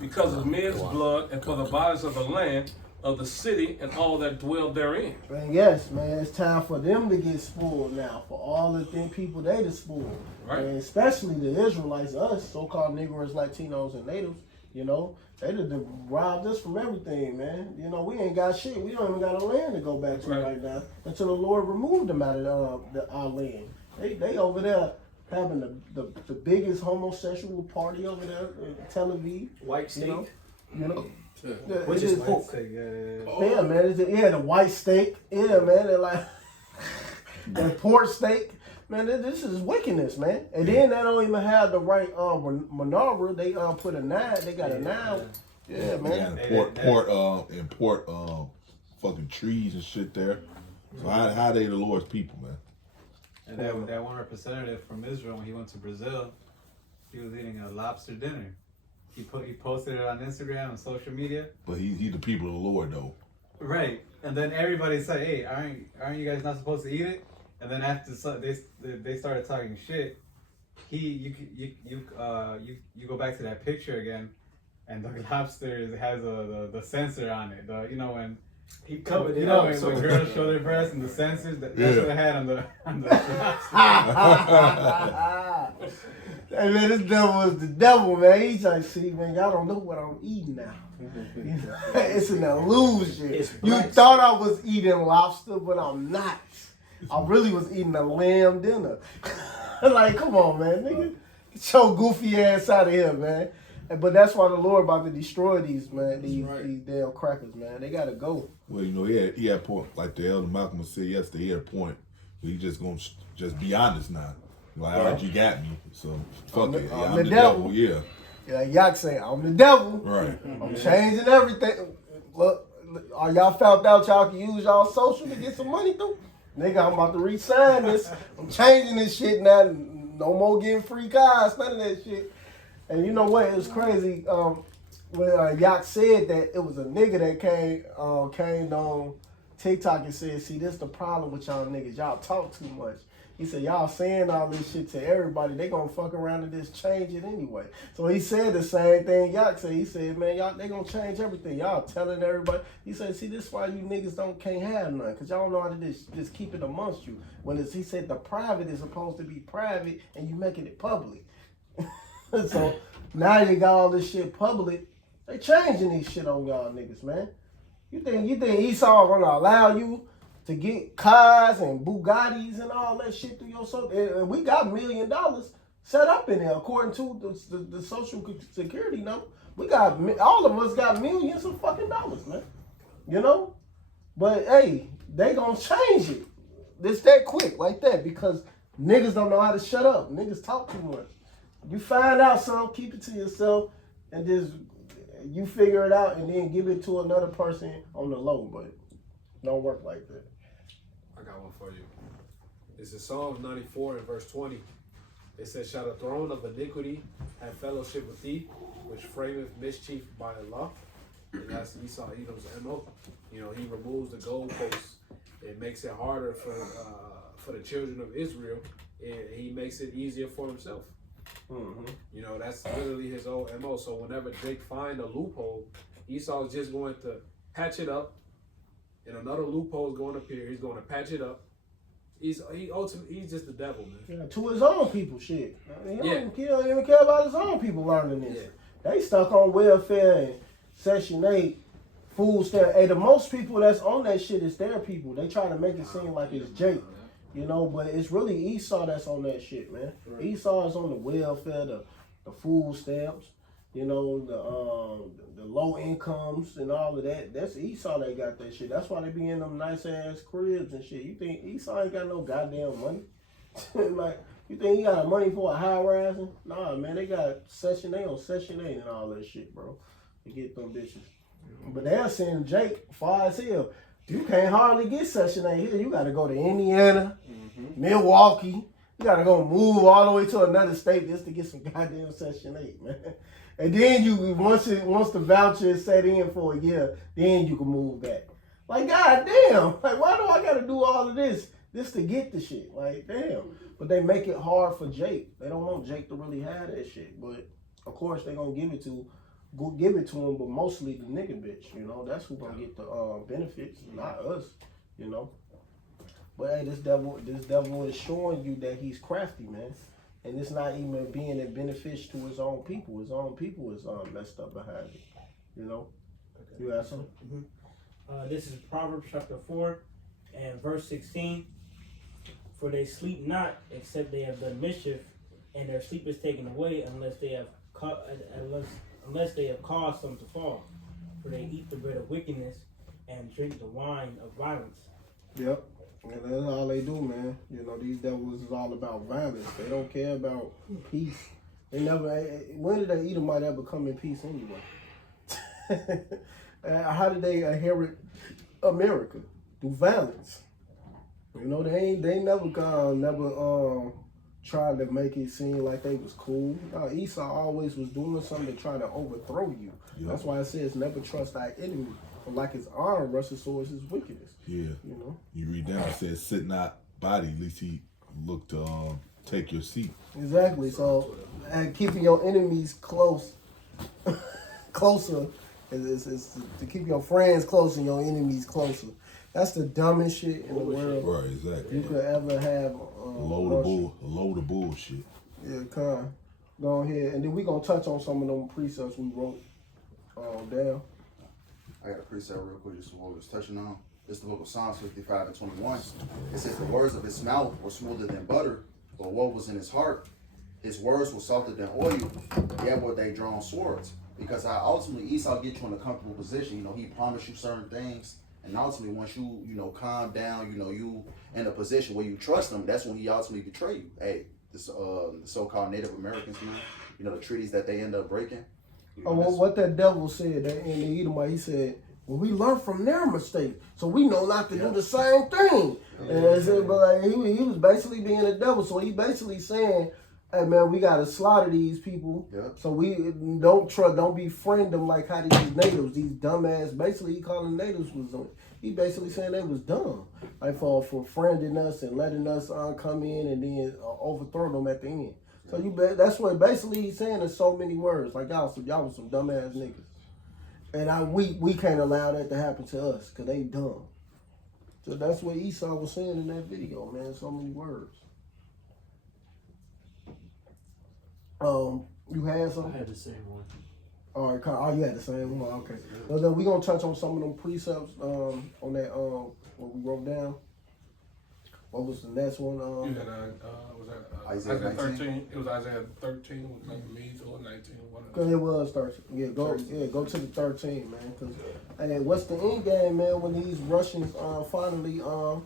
because of men's blood and for the bodies of the land, of the city, and all that dwell therein. And yes, man, it's time for them to get spoiled now. For all the people they to spoil. Right. And especially the Israelites, us, so-called Negroes, Latinos, and natives, you know, they done robbed us from everything, man. You know, we ain't got shit. We don't even got a land to go back to right now until the Lord removed them out of our land. They over there having the biggest homosexual party over there in Tel Aviv. White steak. You know. Which is pork. Yeah, man. The white steak. Yeah, man. They're like the pork steak. Man, this is wickedness, man. And then they don't even have the right menorah. They put a 9. They got a 9. Yeah, man. Import fucking trees and shit there. So how they the Lord's people, man? And that one representative from Israel, when he went to Brazil, he was eating a lobster dinner. He posted it on Instagram and social media. But he the people of the Lord though. Right. And then everybody said, "Hey, aren't you guys not supposed to eat it?" And then after they started talking shit, you go back to that picture again, and the lobster has the sensor on it. When he covered it up. When girls show their breasts and the sensors, that's what it had on the lobster. Hey man, this devil is the devil, man. He's like, see, man, y'all don't know what I'm eating now. It's an illusion. You thought I was eating lobster, but I'm not. I really was eating a lamb dinner. Like, come on, man, nigga. Get your goofy ass out of here, man. But that's why the Lord about to destroy these, man. These damn crackers, man. They gotta go. Well, you know, he had a point, like the Elder Malcolm said yesterday. He had a point. He just gonna just be honest now. Like, all right, you got me. So fuck it. I'm the devil. Yeah. Like Yak say, I'm the devil. Right. I'm changing everything. Look, are y'all found out y'all can use y'all social to get some money through? Nigga, I'm about to re-sign this. I'm changing this shit now. No more getting free cars, none of that shit. And you know what? It was crazy. When Yak said that, it was a nigga that came on TikTok and said, see, this the problem with y'all niggas. Y'all talk too much. He said, y'all saying all this shit to everybody. They gonna fuck around and just change it anyway. So he said the same thing Yak said. He said, man, they gonna change everything. Y'all telling everybody. He said, see, this is why you niggas can't have none. Because y'all know how to just keep it amongst you. He said the private is supposed to be private and you making it public. So now you got all this shit public. They changing these shit on y'all niggas, man. You think Esau gonna allow you to get cars and Bugattis and all that shit through your social? And we got $1 million set up in there according to the social security number. All of us got millions of fucking dollars, man. You know? But hey, they gonna change it. It's that quick, like that, because niggas don't know how to shut up. Niggas talk too much. You find out something, keep it to yourself, and just you figure it out and then give it to another person on the low, but it don't work like that. I got one for you. This is Psalms 94 and verse 20. It says, shall the throne of iniquity have fellowship with thee, which frameth mischief by Allah? And that's Esau Edom's MO. You know, he removes the goalposts. It makes it harder for the children of Israel, and he makes it easier for himself. Mm-hmm. You know, that's literally his old MO. So whenever Jake find a loophole, Esau's just going to patch it up, and another loophole is going to appear. He's going to patch it up. He's just the devil, man. Yeah, to his own people, shit. He don't even care about his own people learning this. Yeah. They stuck on welfare and Section 8, food stamp. Hey, the most people that's on that shit is their people. They try to make it seem like it's Jake. You know, but it's really Esau that's on that shit, man. Right. Esau is on the welfare, the food stamps, you know, the low incomes and all of that. That's Esau that got that shit. That's why they be in them nice ass cribs and shit. You think Esau ain't got no goddamn money? Like, you think he got money for a high rising? Nah, man, they got Section 8 on Section 8 and all that shit, bro. To get them bitches. But they're saying Jake, far as hell. You can't hardly get Section 8 here. You got to go to Indiana, Milwaukee. You got to go move all the way to another state just to get some goddamn Section 8, man. And then once the voucher is set in for a year, then you can move back. Like, goddamn. Like, why do I got to do all of this to get the shit? Like, damn. But they make it hard for Jake. They don't want Jake to really have that shit. But, of course, they're going to give it to go give it to him, but mostly the nigga bitch. You know, that's who gonna get the benefits, not us. You know. But hey, this devil is showing you that he's crafty, man. And it's not even being a benefit to his own people. His own people is messed up behind it. You know? Okay. You have something? Mm-hmm. This is Proverbs chapter 4 and verse 16. For they sleep not, except they have done mischief, and their sleep is taken away unless they have unless they have caused some to fall. For they eat the bread of wickedness and drink the wine of violence. Yep. And that's all they do, man. You know, these devils is all about violence. They don't care about peace. They never. When did they Edomite ever come in peace anyway? How did they inherit America? Through violence. You know, they never tried to make it seem like they was cool. No, Esau always was doing something to try to overthrow you. Yep. That's why it says never trust thy enemy. For like his arm rushes towards his wickedness. Yeah. You know. You read down, it says sit not body, at least he looked to take your seat. Exactly. So and keeping your enemies closer is to keep your friends close and your enemies closer. That's the dumbest shit in the world. Right, exactly. You could ever have a load of bullshit. Yeah, come. Go ahead. And then we gonna touch on some of them precepts we wrote down. I got a precept real quick, just what we was touching on. It's the book of Psalms 55 and 21. It says, the words of his mouth were smoother than butter, but what was in his heart? His words were softer than oil, yet were they drawn swords. Because ultimately Esau get you in a comfortable position. You know, he promised you certain things. And ultimately, once you calm down, you in a position where you trust him, that's when he ultimately betray you. Hey, the so-called Native Americans, man, the treaties that they end up breaking. What that devil said in the Edomite, he said, well, we learned from their mistake, so we know not to do the same thing. And said, but like, he was basically being a devil, so he basically saying, hey man, we gotta slaughter these people. Yep. So we don't befriend them like how these natives, these dumbass. Basically, he calling natives he basically saying they was dumb, like for friending us and letting us come in and then overthrow them at the end. So that's what basically he's saying in so many words. Like y'all was some dumbass niggas, and we can't allow that to happen to us because they dumb. So that's what Esau was saying in that video, man. So many words. You had something? I had the same one. All right, Carl. Oh, you had the same one. Okay. Well, then we're gonna touch on some of them precepts on that what we wrote down. What was the next one? You had was that Isaiah 13? It was Isaiah 13 with like me or 19. Cause it was 13. Go to the 13, man. Cause hey, what's the end game, man? When these Russians finally go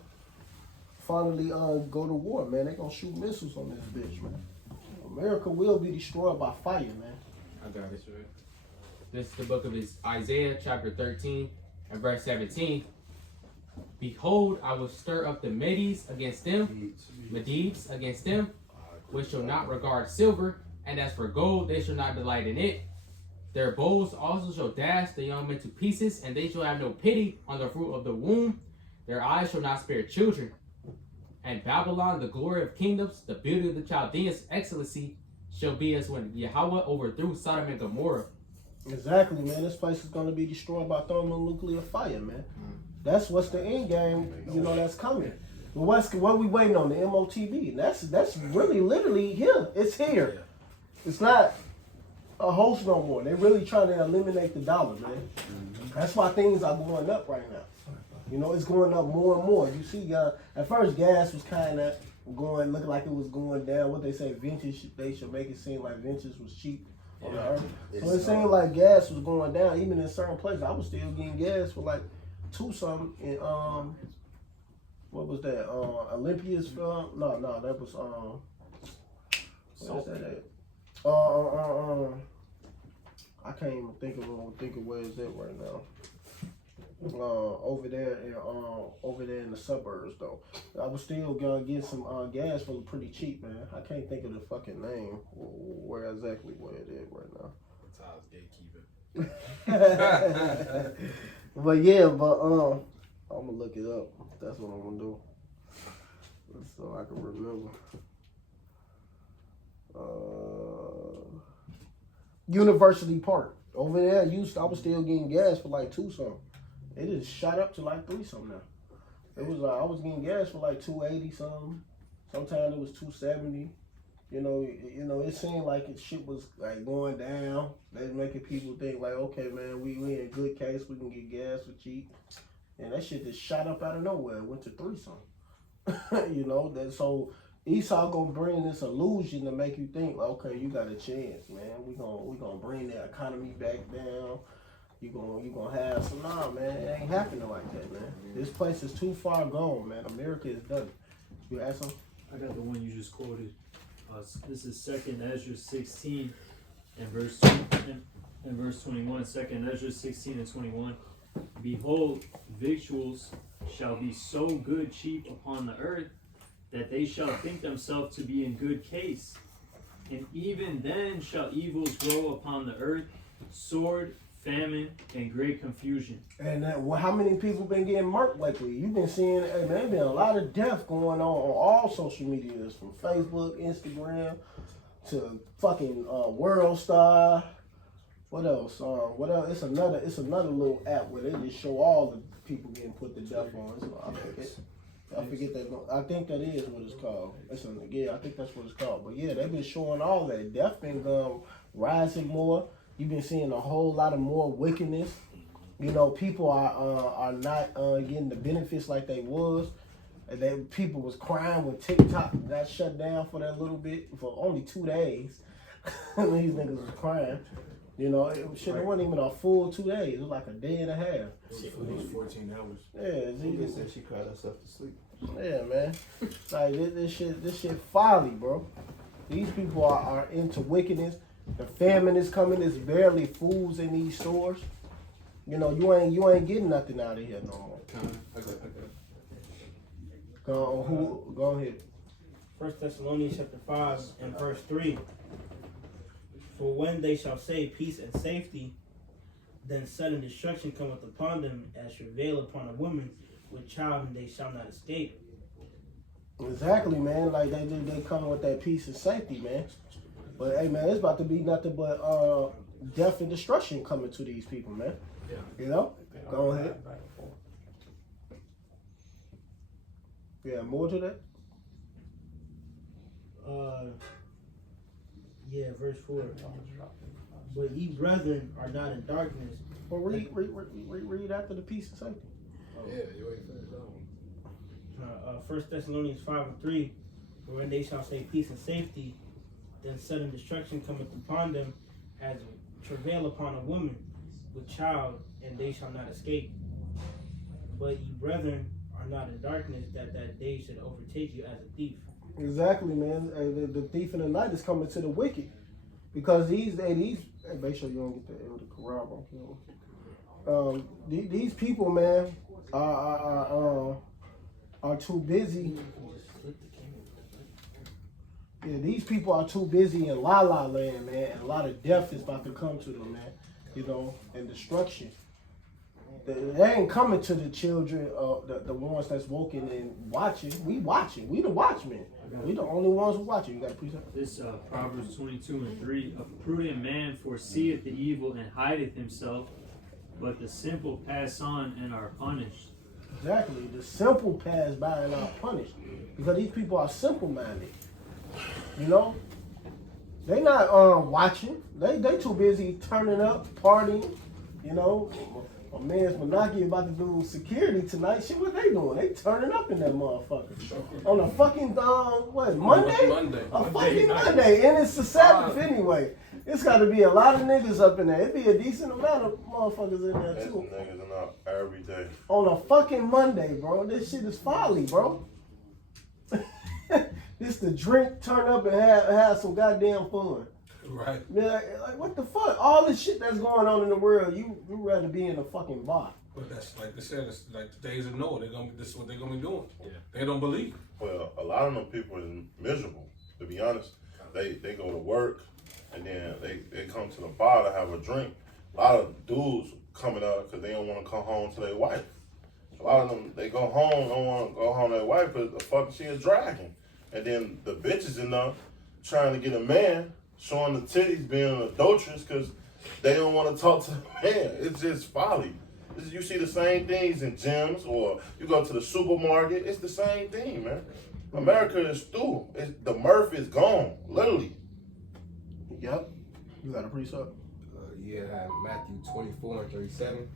to war, man, they gonna shoot missiles on this bitch, man. America will be destroyed by fire, man. I got it, right. This is the book of Isaiah, chapter 13, and verse 17. Behold, I will stir up the Medes against them, Medes against them, which shall not regard silver, and as for gold, they shall not delight in it. Their bows also shall dash the young men to pieces, and they shall have no pity on the fruit of the womb. Their eyes shall not spare children. And Babylon, the glory of kingdoms, the beauty of the Chaldeans' excellency, shall be as when Yahweh overthrew Sodom and Gomorrah. Exactly, man. This place is going to be destroyed by thermonuclear fire, man. That's what's the end game, that's coming. But what we waiting on? The MOTB. That's really literally here. It's here. It's not a host no more. They're really trying to eliminate the dollar, man. That's why things are going up right now. It's going up more and more. You see, at first gas was kind of looking like it was going down. What they say, vintage, they should make it seem like vintage was cheap on the earth. So it seemed like gas was going down, even in certain places. I was still getting gas for like $2 something in what was that? Olympia's film? No, that was where's that at? I can't even think of where it's at right now. Over there in the suburbs though. I was still gonna get some gas for pretty cheap, man. I can't think of the fucking name where it is right now. But I'm gonna look it up. That's what I'm gonna do. So I can remember. University Park. Over there, I was still getting gas for like 2 something. It just shot up to like 3 something now. It was I was getting gas for like 280 something. Sometimes it was 270. You know, it seemed like shit was like going down. They making people think like, okay, man, we in good case, we can get gas for cheap. And that shit just shot up out of nowhere. It went to 3 something. You know, so Esau gonna bring this illusion to make you think, like, okay, you got a chance, man. We gonna bring the economy back down. You gonna have some. Nah, man, it ain't happening like that, man. This place is too far gone, man. America is done. You ask them? I got the one you just quoted. This is 2nd Ezra 16 and verse 21. 2nd Ezra 16 and 21. Behold, victuals shall be so good cheap upon the earth, that they shall think themselves to be in good case. And even then shall evils grow upon the earth, sword, famine, and great confusion. And how many people been getting murked lately? You've been seeing, hey, man, there's been a lot of death going on all social medias, from Facebook, Instagram, to fucking World Star. What else? What else? It's another little app where they just show all the people getting put to death on. I forget that. I think that is what it's called. I think that's what it's called. But yeah, they've been showing all that. Death been rising more. You've been seeing a whole lot of more wickedness. You know, people are not getting the benefits like they was. And people was crying when TikTok got shut down for that little bit, for only 2 days. These niggas was crying. You know, it wasn't even a full 2 days. It was like a day and a half. It was 14 hours. Yeah, She said she cried herself to sleep. Yeah, man. Like this shit folly, bro. These people are into wickedness. The famine is coming. There's barely foods in these stores. You know, you ain't getting nothing out of here no more. Go ahead. 1 Thessalonians chapter 5 and verse 3. For when they shall say peace and safety, then sudden destruction cometh upon them as travail upon a woman with child, and they shall not escape. Exactly, man. Like they come with that peace and safety, man. But hey, man, it's about to be nothing but death and destruction coming to these people, man. Yeah. You know? Go ahead. Yeah, more to that? Yeah, verse 4. But ye brethren are not in darkness. Well, read after the peace and safety. Yeah, you ain't finished that one. 1 Thessalonians 5 and 3. For when they shall say peace and safety, then sudden destruction cometh upon them as travail upon a woman with child, and they shall not escape. But ye brethren are not in darkness, that day should overtake you as a thief. Exactly, man. The thief in the night is coming to the wicked, because these hey, make sure you don't get the corral on. These people, man, are too busy. Yeah, these people are too busy in La La Land, man. And a lot of death is about to come to them, man. You know, and destruction. They ain't coming to the children, the ones that's woken and watching. We watching. We the watchmen. We the only ones who watching. You got to preach that. This Proverbs 22 and 3. A prudent man foreseeth the evil and hideth himself, but the simple pass on and are punished. Exactly. The simple pass by and are punished, because these people are simple-minded. You know, they not watching. They too busy turning up, partying. You know, my man's Monarchy about to do security tonight. Shit, what they doing? They turning up in that motherfucker on a fucking Monday? Monday. A fucking Monday, and it's the Sabbath anyway. It's got to be a lot of niggas up in there. It'd be a decent amount of motherfuckers in there too. Niggas are not every day. On a fucking Monday, bro. This shit is folly, bro. This the drink, turn up, and have some goddamn fun. Right. Yeah, like what the fuck? All this shit that's going on in the world, you rather be in a fucking bar. But that's like they said. It's like the days of Noah. This is what they're gonna be doing. Yeah. They don't believe. Well, a lot of them people is miserable, to be honest. They go to work and then they come to the bar to have a drink. A lot of dudes coming up because they don't want to come home to their wife. A lot of them, they go home, don't want to go home to their wife because the fuck she a dragon. And then the bitches in there trying to get a man, showing the titties, being an adulteress because They don't want to talk to the man. It's just folly. You see the same things in gyms, or you go to the supermarket. It's the same thing, man. America is through. The mirth is gone, literally. Yep. You got a precept? Yeah, I have Matthew 24:37.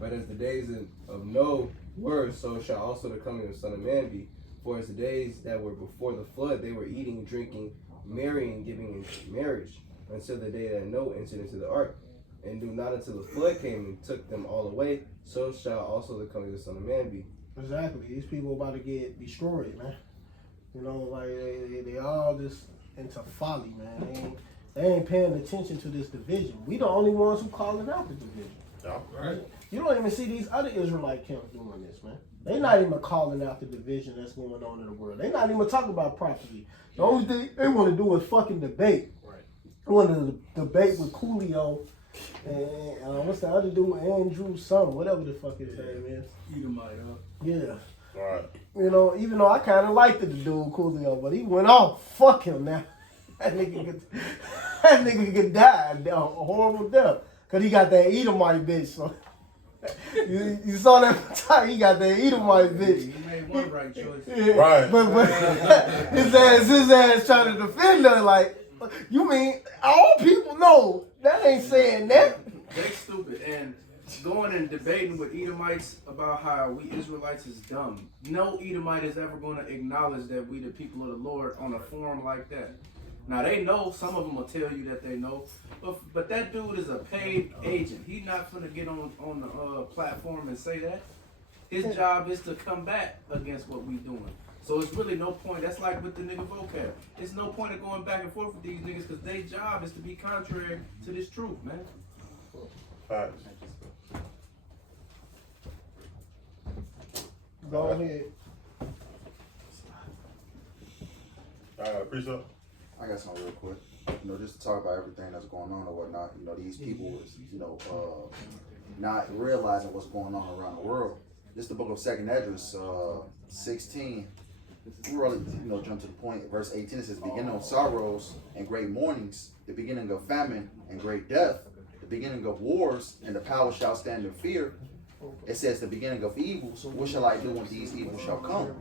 But as the days of Noah were, so shall also the coming of the Son of Man be. For as the days that were before the flood, they were eating, drinking, marrying, giving in marriage, until the day that Noah entered into the ark. And knew not until the flood came and took them all away, so shall also the coming of the Son of Man be. Exactly. These people about to get destroyed, man. You know, like they all just into folly, man. They ain't paying attention to this division. We the only ones who calling out the division. Yeah. Right? You don't even see these other Israelite camps doing this, man. They not even calling out the division that's going on in the world. They not even talking about prophecy. The only thing they want to do is fucking debate. Right. They want to debate with Coolio and what's the other dude? Andrew son, whatever the fuck his name is. Edomite, huh? Yeah. Right. You know, even though I kind of liked the dude Coolio, but he went off. Fuck him now. That nigga could die a horrible death. Because he got that Edomite bitch. So. You saw that time, he got that Edomite bitch. He made one right choice. Yeah. Right. But his ass trying to defend her like, you mean all people know that ain't saying that. They stupid and going and debating with Edomites about how we Israelites is dumb. No Edomite is ever going to acknowledge that we the people of the Lord on a forum like that. Now they know, some of them will tell you that they know, but that dude is a paid agent. He's not gonna get on the platform and say that. His job is to combat against what we doing. So it's really no point. That's like with the nigga vocab. It's no point of going back and forth with these niggas because their job is to be contrary to this truth, man. Facts. Go ahead. I got a precept. I got something real quick. You know, just to talk about everything that's going on and whatnot. You know, these people is, you know, not realizing what's going on around the world. This is the book of 2nd Esdras, 16. We really, you know, jump to the point. Verse 18, it says, beginning of sorrows and great mournings, the beginning of famine and great death, the beginning of wars, and the power shall stand in fear. It says, the beginning of evils, what shall I do when these evils shall come?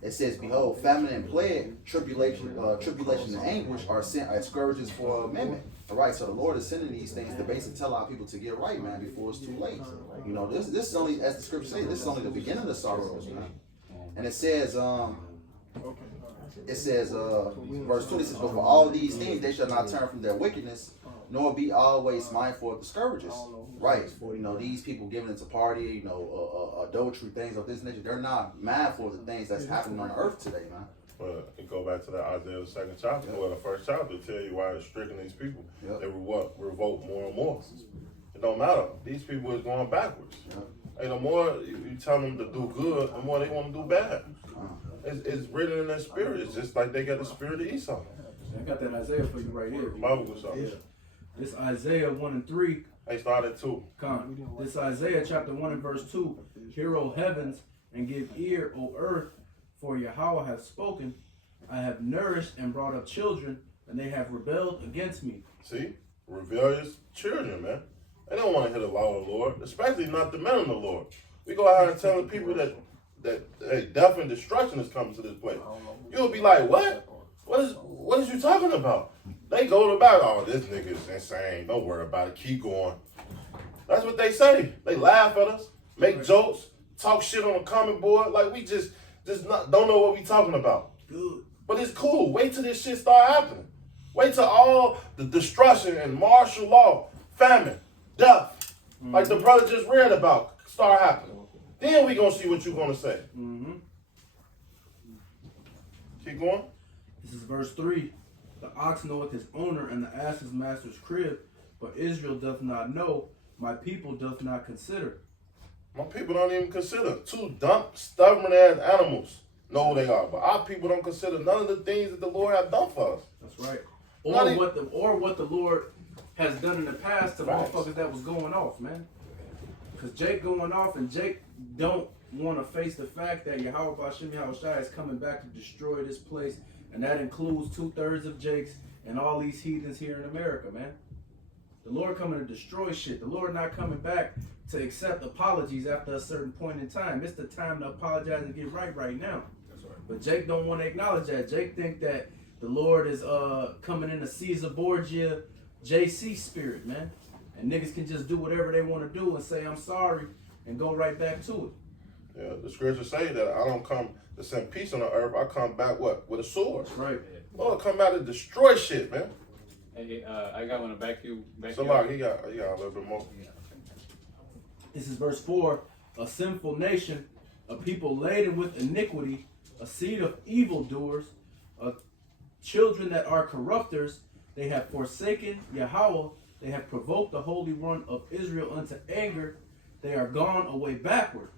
It says, behold, famine and plague, tribulation and anguish are sent as scourges for amendment. All right, so the Lord is sending these things to basically tell our people to get right, man, before it's too late. You know, this is only, as the scripture says, this is only the beginning of the sorrows, man. And it says, verse 20 says, but for all these things they shall not turn from their wickedness, nor be always mindful of the scourges. Right. You know, these people giving into party, you know, adultery, things of this nature, they're not mindful of the things that's happening on earth today, man. But it go back to that Isaiah the 2nd chapter, or the 1st chapter, to tell you why it's stricken these people. They revolt more and more. It don't matter. These people is going backwards. Hey, the more you tell them to do good, the more they want to do bad. It's written in their spirit. It's just like they got the spirit of Esau. I got that Isaiah for you right here. Bible was something. This Isaiah 1 and 3. They started too. This Isaiah chapter 1 and verse 2. Hear, O heavens, and give ear, O earth, for Yahweh hath spoken. I have nourished and brought up children, and they have rebelled against me. See? Rebellious children, man. They don't want to hear the law of the Lord, especially not the men of the Lord. We go out and tell the people that death and destruction is coming to this place. You'll be like, what? What is you talking about? They go about, oh, this nigga is insane. Don't worry about it. Keep going. That's what they say. They laugh at us, make jokes, talk shit on the comment board. Like we just don't know what we talking about. Good. But it's cool. Wait till this shit start happening. Wait till all the destruction and martial law, famine, death, like the brother just read about, start happening. Then we gonna see what you gonna say. Keep going. This is verse 3. The ox knoweth his owner, and the ass his master's crib, but Israel doth not know, my people doth not consider. My people don't even consider. Two dumb, stubborn ass animals know who they are, but our people don't consider none of the things that the Lord have done for us. That's right. Or what the Lord has done in the past to motherfuckers that was going off, man. Because Jake going off, and Jake don't want to face the fact that Yahweh Bashim Yahushai is coming back to destroy this place, and that includes 2/3 of Jake's and all these heathens here in America, man. The Lord coming to destroy shit. The Lord not coming back to accept apologies after a certain point in time. It's the time to apologize and get right now. That's right. But Jake don't want to acknowledge that. Jake think that the Lord is coming in a Caesar Borgia JC spirit, man. And niggas can just do whatever they want to do and say, I'm sorry, and go right back to it. Yeah, the scriptures say that I don't come to send peace on the earth. I come back what? With a sword. That's right. Lord, come out to destroy shit, man. Hey, I got one to back you. So like, he got a little bit more. This is verse 4. A sinful nation, a people laden with iniquity, a seed of evildoers, children that are corrupters. They have forsaken Yahweh. They have provoked the Holy One of Israel unto anger. They are gone away backward.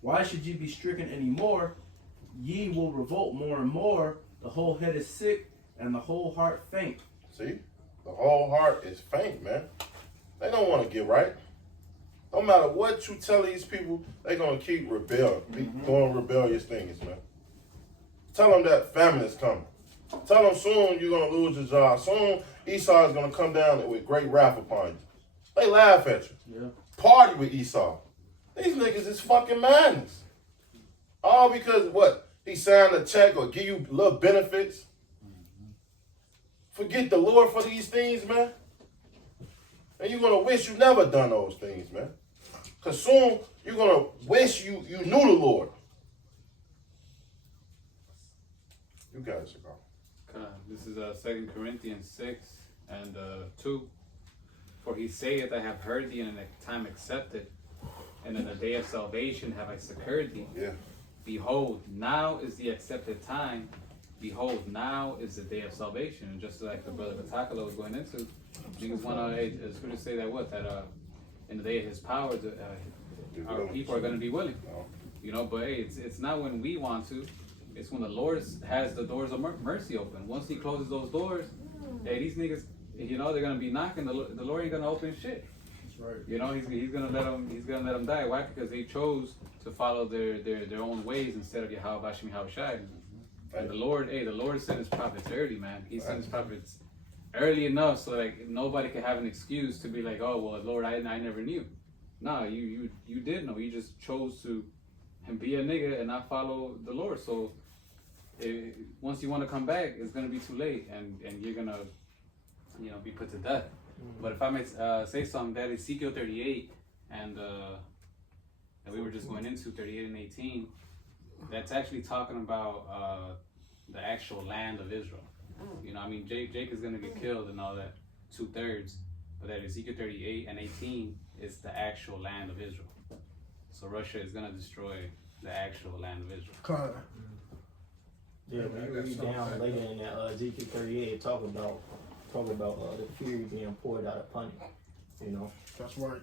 Why should ye be stricken any more? Ye will revolt more and more. The whole head is sick, and the whole heart faint. See? The whole heart is faint, man. They don't want to get right. No matter what you tell these people, they're going to keep rebelling, doing rebellious things, man. Tell them that famine is coming. Tell them soon you're going to lose your job. Soon Esau is going to come down with great wrath upon you. They laugh at you. Yeah. Party with Esau. These niggas is fucking madness. All because what? He signed a check or give you little benefits. Forget the Lord for these things, man. And you're going to wish you never done those things, man. Because soon you're going to wish you knew the Lord. You got it, Chicago. This is 2 Corinthians 6 and 2. For he saith, I have heard thee in a time accepted, and in the day of salvation have I succored thee. Yeah. Behold, now is the accepted time. Behold, now is the day of salvation. And just like the brother Batakala was going into, niggas want to, scripture say that what? That in the day of his power, our people are going to be willing. You know, but hey, it's not when we want to. It's when the Lord has the doors of mercy open. Once he closes those doors, hey, these niggas, you know, they're going to be knocking. The Lord ain't going to open shit. That's right. You know, he's gonna let them die. Why? Because they chose to follow their own ways instead of Yahweh Bashim Yahushai. And the Lord sent his prophets early, man. He sent his prophets early enough so like nobody could have an excuse to be like, oh well, Lord, I never knew. No, you did know. You just chose to be a nigga and not follow the Lord. So once you want to come back, it's gonna be too late, and you're gonna, you know, be put to death. But if I may say something, that Ezekiel 38 and that we were just going into 38 and 18, that's actually talking about the actual land of Israel. You know, I mean, Jake is gonna get killed and all that, 2/3, but that Ezekiel 38 and 18 is the actual land of Israel. So Russia is gonna destroy the actual land of Israel. Yeah, when you read down later in that Ezekiel 38, it talk about the fury being poured out upon it. You know. That's right.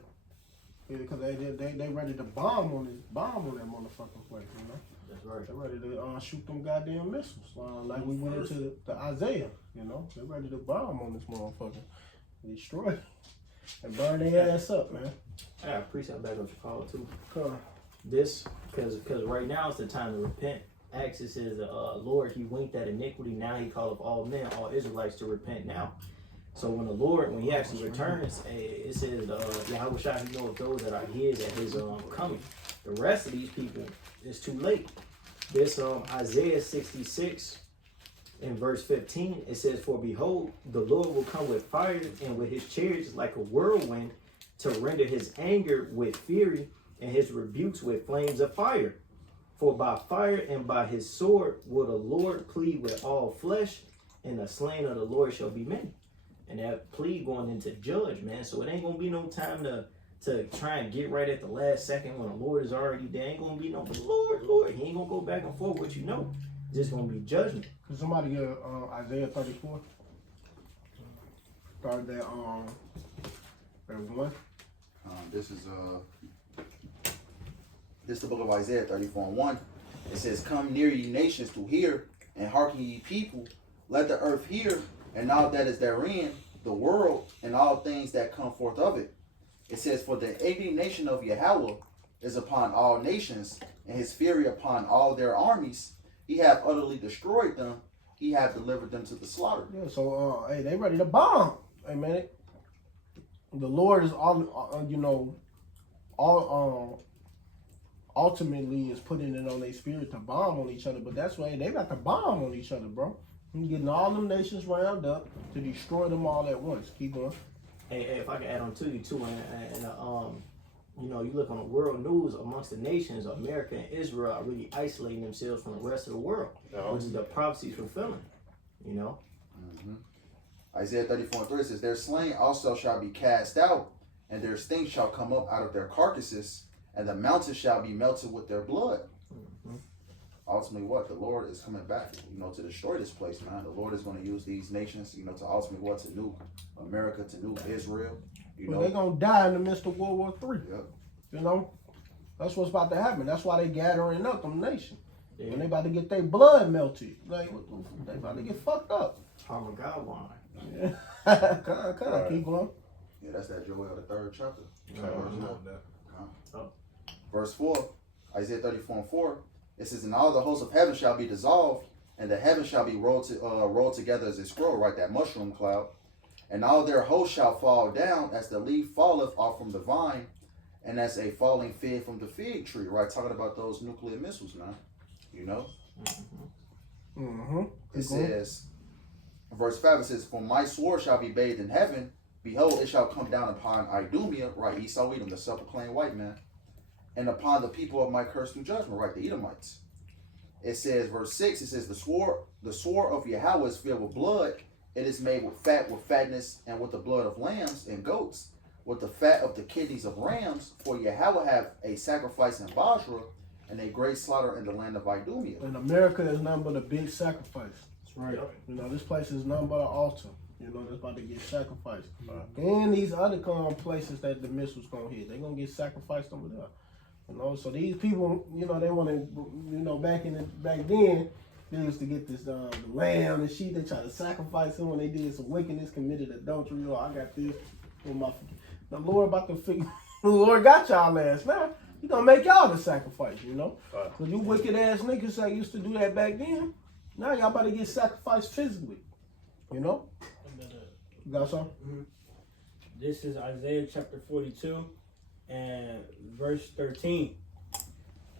Yeah, because they ready to bomb on that motherfucking place, you know. That's right. They're ready to shoot them goddamn missiles, like we went into the Isaiah, you know. They're ready to bomb on this motherfucker, destroy it, and burn their ass up, man. I got a precept back up Chicago too. This, because right now it's the time to repent. Acts, it says, Lord, he winked at iniquity. Now he calleth all men, all Israelites to repent now. So when the Lord, when he actually returns, it says, Yahweh shall he know of those that are his at his coming. The rest of these people, it's too late. This Isaiah 66 in verse 15, it says, for behold, the Lord will come with fire and with his chariots like a whirlwind to render his anger with fury and his rebukes with flames of fire. For by fire and by his sword will the Lord plead with all flesh, and the slain of the Lord shall be many. And that plea going into judge, man. So it ain't gonna be no time to try and get right at the last second when the Lord is already there. Ain't gonna be no Lord. He ain't gonna go back and forth with you know. It's just gonna be judgment. Can somebody get Isaiah 34? Start that verse 1. This is the book of Isaiah 34 and 1. It says, come near ye nations to hear, and hearken ye people. Let the earth hear, and all that is therein, the world, and all things that come forth of it. It says, for the indignation of Yahweh is upon all nations, and his fury upon all their armies. He hath utterly destroyed them. He hath delivered them to the slaughter. Yeah, so hey, they ready to bomb. Hey man, the Lord is all ultimately is putting it on their spirit to bomb on each other. But that's why they got to bomb on each other, bro. And getting all them nations round up to destroy them all at once. Keep going. Hey, if I can add on to you too, and you look on the world news amongst the nations, America and Israel are really isolating themselves from the rest of the world, which is the prophecies fulfilling. Isaiah 34:3 says, "Their slain also shall be cast out, and their stink shall come up out of their carcasses, and the mountains shall be melted with their blood." Ultimately, what? The Lord is coming back, to destroy this place, man. The Lord is going to use these nations, to ultimately to nuke America, to nuke Israel. Well, they're going to die in the midst of World War III. Yep. That's what's about to happen. That's why they gathering up them nations. Yeah. And they about to get their blood melted. Like, they about to get fucked up. Armageddon. Yeah. Come on, keep going. Yeah, that's that Joel, the 3rd chapter. Oh. Verse 4, Isaiah 34:4, it says, "And all the hosts of heaven shall be dissolved, and the heavens shall be rolled together as a scroll," right, that mushroom cloud. "And all their hosts shall fall down as the leaf falleth off from the vine, and as a falling fig from the fig tree," right? Talking about those nuclear missiles now, It says, verse 5, it says, "For my sword shall be bathed in heaven. Behold, it shall come down upon Idumea," right? Esau, Edom, the self-proclaimed white man, "and upon the people of my curse through judgment," right? The Edomites. It says, verse 6, it says, the sword of Yahweh is filled with blood. It is made with fat, with fatness, and with the blood of lambs and goats, with the fat of the kidneys of rams. For Yahweh have a sacrifice in Basra, and a great slaughter in the land of Idumea. And America is nothing but a big sacrifice. That's right. This place is nothing but an altar. That's about to get sacrificed. And these other places that the missiles gonna hit, they're gonna get sacrificed over there. So these people, they want to, back then, they used to get this the lamb and sheep. They try to sacrifice them when they did some wickedness, committed adultery. I got this. The Lord about to figure. The Lord got y'all ass now. He gonna make y'all the sacrifice, Cause you wicked ass niggas that used to do that back then. Now y'all about to get sacrificed physically, You got something? Mm-hmm. This is Isaiah chapter 42 and verse 13.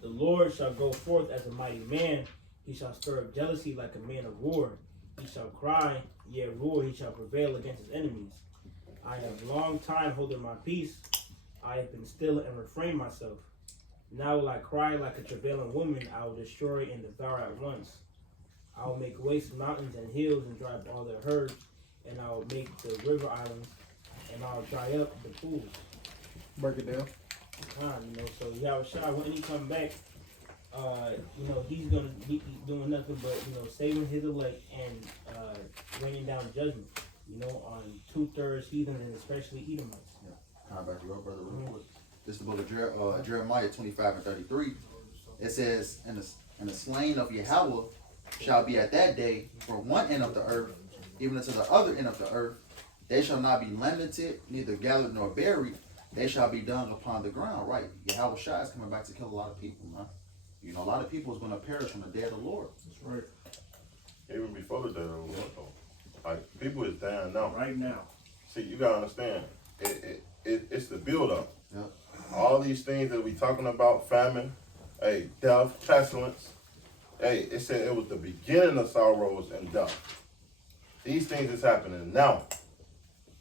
"The Lord shall go forth as a mighty man. He shall stir up jealousy like a man of war. He shall cry, yea roar. He shall prevail against his enemies. I have long time holding my peace. I have been still and refrained myself. Now will I cry like a travailing woman. I will destroy and devour at once. I will make waste mountains and hills and dry up all their herds. And I will make the river islands, and I will dry up the pools." Break it down. So Yahushua, when he come back, he's gonna be doing nothing but saving his elect and raining down judgment, on 2/3 heathens and especially Edomites. Yeah. Can I back you up, brother, real quick? This is the book of Jeremiah 25:33. It says, "And the slain of Yahweh shall be at that day from one end of the earth even unto the other end of the earth. They shall not be lamented, neither gathered nor buried. They shall be dung upon the ground." Right. Yahweh Shai is coming back to kill a lot of people, man. A lot of people is going to perish from the day of the Lord. That's right. Even before the day of the Lord, though. Like, people is dying now. Right now. See, you got to understand, it's the build-up. Yeah. All these things that we talking about, famine, death, pestilence, it said it was the beginning of sorrows and death. These things is happening now.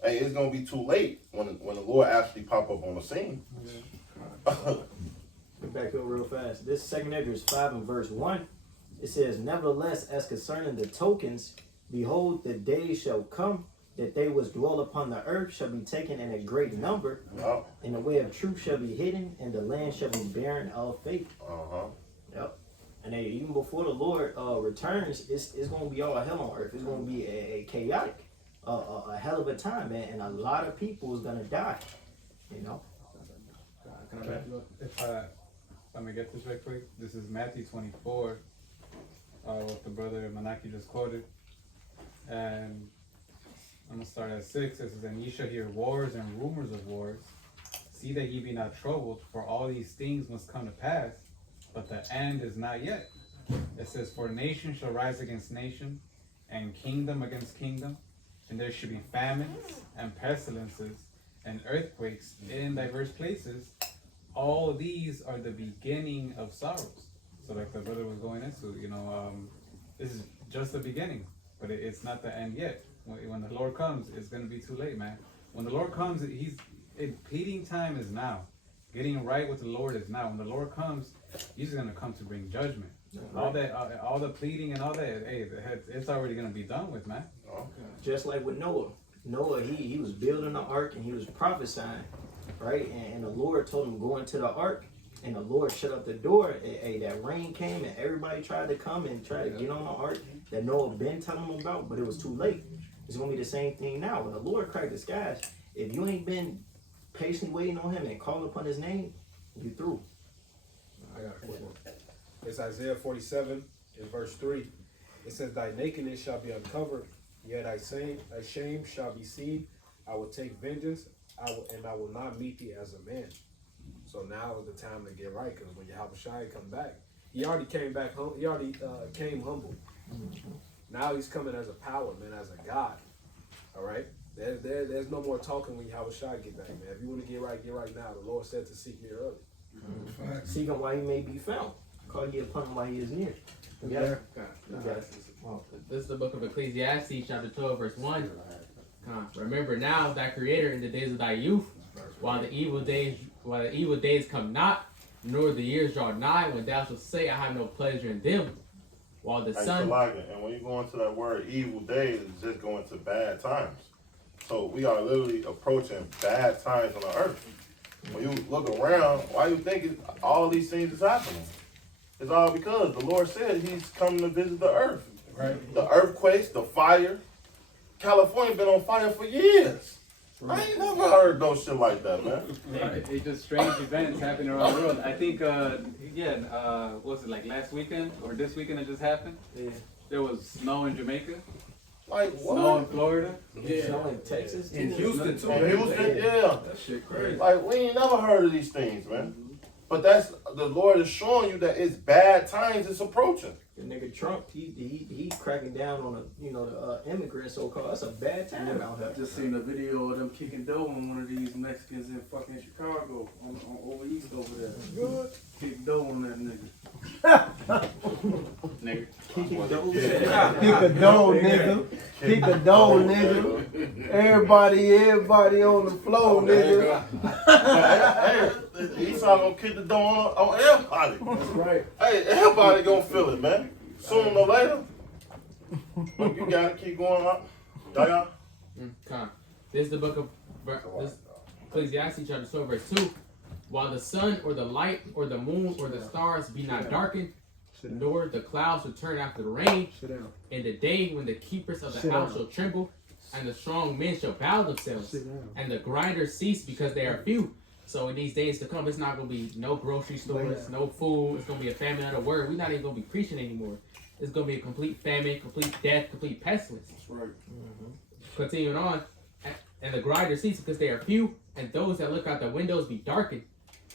It's gonna be too late when the Lord actually pop up on the scene. Back up real fast. This 2 Ezra 5 and verse 1. It says, "Nevertheless, as concerning the tokens, behold, the days shall come that they which dwell upon the earth shall be taken in a great number, and the way of truth shall be hidden, and the land shall be barren of faith." Yep. And then even before the Lord returns, it's going to be all hell on earth. It's going to be a chaotic, a hell of a time, man. And a lot of people is going to die, Can I back you up? If I may get this right quick, this is Matthew 24, what the brother Manaki just quoted. And I'm going to start at 6. It says, "And ye shall hear wars and rumors of wars. See that ye be not troubled, for all these things must come to pass, but the end is not yet." It says, "For nation shall rise against nation, and kingdom against kingdom, and there shall be famines and pestilences, and earthquakes in diverse places. All these are the beginning of sorrows. So like the brother was going into, this is just the beginning, but it's not the end yet. When the Lord comes, it's going to be too late, man. When the Lord comes, pleading time is now. Getting right with the Lord is now. When the Lord comes, He's going to come to bring judgment. All that, all the pleading and all that, hey, it's already going to be done with, man. Just like with Noah. Noah, he was building the ark and he was prophesying, right? And the Lord told him go into the ark, and the Lord shut up the door. Hey, that rain came and everybody tried to come and try to get on the ark that Noah been telling them about, but it was too late. It's gonna be the same thing now. When the Lord cracked the skies, if you ain't been patiently waiting on Him and calling upon His name, you through. I got a quick one. It's Isaiah 47 in verse 3. It says, "Thy nakedness shall be uncovered, yet thy shame shall be seen. I will take vengeance, I will not meet thee as a man." So now is the time to get right, because when Yahushua come back, he already came back. He already came humble. Now he's coming as a power, man, as a God. All right. There's no more talking when Yahushua get back, man. If you want to get right now. The Lord said to seek me early. Seek Him while He may be found. Call ye upon Him while He is near. Yeah. This is the book of Ecclesiastes, chapter 12, verse 1. Remember now thy Creator in the days of thy youth, while the evil days come not, nor the years draw nigh, when thou shalt say, I have no pleasure in them. While the sun. And when you go into that word evil days, it's just going to bad times. So we are literally approaching bad times on the earth. When you look around, why you think all these things is happening? It's all because the Lord said He's coming to visit the earth. Right. The earthquakes, the fire. California been on fire for years. I ain't never heard no shit like that, man. It's just strange events happening around the world. I think, what was it, like last weekend or this weekend it just happened? Yeah. There was snow in Jamaica. Like what? Snow in Florida. Yeah. Snow in Texas. In Houston, too. In Houston, yeah. That shit crazy. Like, we ain't never heard of these things, man. But that's, the Lord is showing you that it's bad times it's approaching. The nigga Trump, he cracking down on the immigrants so-called. That's a bad time out here. I just seen a video of them kicking dough on one of these Mexicans in fucking Chicago, on over east over there. Good. Kick dough on that nigga. Nigga. Kicking dough. Kick a dough, nigga. Kick a dough, nigga. Everybody on the floor, nigga. Hey, Esau gonna kick the door on everybody. That's right. Hey, everybody gonna feel it, man. Sooner or later. But you gotta keep going up. This is the book of Ecclesiastes, chapter 12, verse 2. While the sun or the light or the moon or the stars be not darkened, nor the clouds return after the rain, in the day when the keepers of the house shall tremble, and the strong men shall bow themselves, and the grinders cease because they are few. So in these days to come, it's not going to be no grocery stores, no food. It's going to be a famine of the word. We're not even going to be preaching anymore. It's going to be a complete famine, complete death, complete pestilence. That's right. Continuing on, and the grinders cease because they are few, and those that look out the windows be darkened,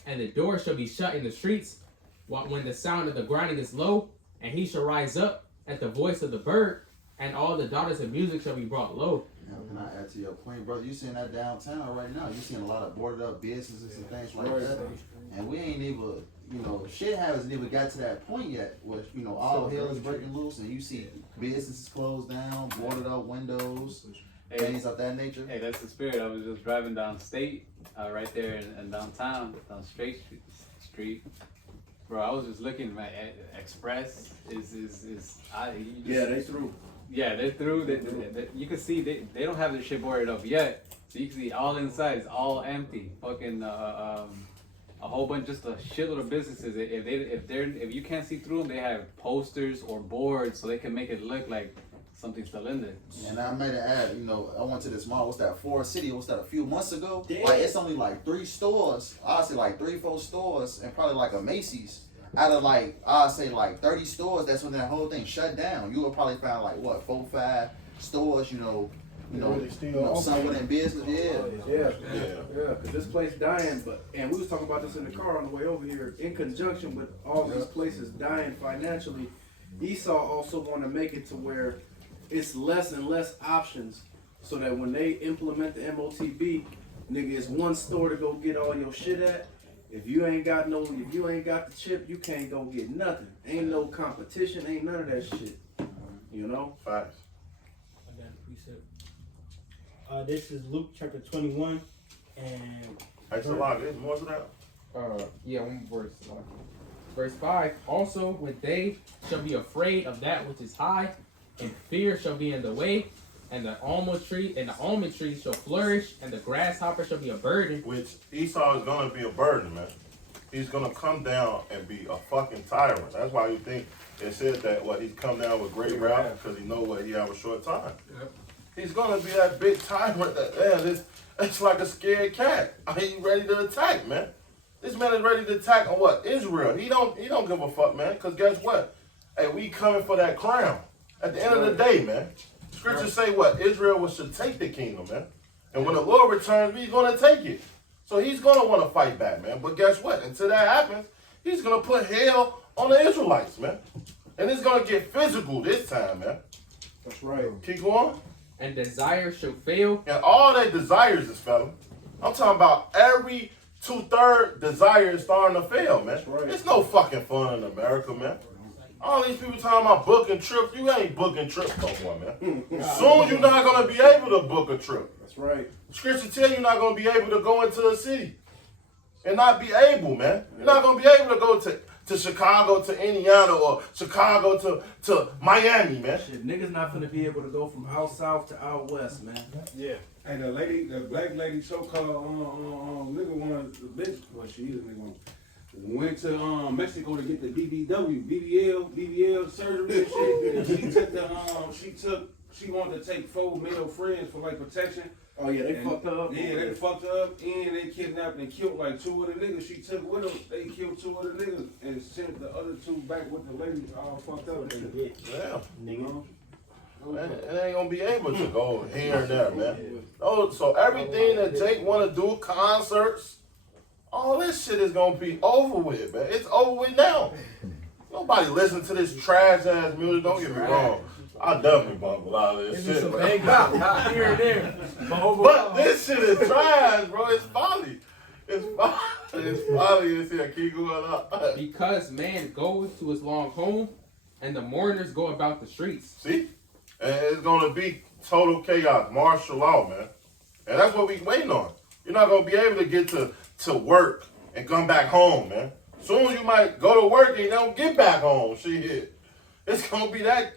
and the doors shall be shut in the streets, when the sound of the grinding is low, and he shall rise up at the voice of the bird, and all the daughters of music shall be brought low. Now, can I add to your point, brother? You seeing that downtown right now? You seeing a lot of boarded up businesses and things like that, and we ain't even, shit hasn't even got to that point yet. Where all hell is breaking loose, and you see businesses closed down, boarded up windows, things of that nature. Hey, that's the spirit. I was just driving down State, right there in downtown, down Straight Street. Bro, I was just looking at Express. Yeah, they through. Yeah, they're through. You can see they don't have their shit boarded up yet. So you can see all inside is all empty. Fucking a whole bunch, just a shitload of businesses. If you can't see through them, they have posters or boards so they can make it look like something's still in there. And I made an ad, I went to this mall, what's that, Forest City, a few months ago? Damn. Like, it's only like 3 stores, I'd say like 3-4 stores, and probably like a Macy's. Out of I'd say 30 stores, that's when that whole thing shut down. You would probably find 4-5 stores, somewhat in business, Yeah, because this place dying, and we was talking about this in the car on the way over here, in conjunction with all these places dying financially, Esau also want to make it to where it's less and less options, so that when they implement the MOTB, Nigga, it's one store to go get all your shit at. If you ain't got the chip, you can't go get nothing. Ain't no competition, ain't none of that shit. You know? Facts. I got a precept. This is Luke chapter 21 and Hey, so like, there's more to that? Yeah, one verse. Verse 5. Also, when they shall be afraid of that which is high, and fear shall be in the way, and the almond tree shall flourish, and the grasshopper shall be a burden. Which Esau is gonna be a burden, man. He's gonna come down and be a fucking tyrant. That's why you think it says that he's come down with great wrath because he know what he have a short time. Yep. He's gonna be that big tyrant that it's like a scared cat. He ready to attack, man. This man is ready to attack on what? Israel. He don't give a fuck, man. Cause guess what? Hey, we coming for that crown. At the end of the day, man. Scriptures say what? Israel should take the kingdom, man. And when the Lord returns, he's going to take it. So he's going to want to fight back, man. But guess what? Until that happens, he's going to put hell on the Israelites, man. And it's going to get physical this time, man. That's right. Keep going. And desire shall fail. And all their desires is failing. I'm talking about every 2/3 desire is starting to fail, man. That's right. It's no fucking fun in America, man. All these people talking about booking trips, you ain't booking trips no more, man. Soon you're not gonna be able to book a trip. That's right. Scripture tell you not gonna be able to go into a city and not be able, man. You're not gonna be able to go to Chicago to Indiana or Chicago to Miami, man. Shit, niggas not finna be able to go from out south to out west, man. Yeah. And the black lady, so-called nigga one, the bitch, well, she is a nigga one, went to Mexico to get the BBL surgery and shit. And she wanted to take 4 male friends for like protection. Oh yeah, they fucked her up. Yeah, they fucked her up, and they kidnapped and killed like 2 of the niggas she took with them. They killed 2 of the niggas and sent the other 2 back with the lady all fucked up. Yeah. Nigga. It ain't gonna be able to go here and there, man. Oh, so everything that Jake wanna do, concerts, all this shit is gonna be over with, man. It's over with now. Nobody listen to this trash ass music. Don't get me wrong. I definitely bump a lot of this shit. But here and there. But this shit is trash, bro. It's folly. It's folly. It's folly. It's here. Keep going up. Because man goes to his long home, and the mourners go about the streets. See? And it's gonna be total chaos, martial law, man. And that's what we waiting on. You're not gonna be able to get to work and come back home, man. Soon you might go to work and you don't get back home. Shit. It's gonna be that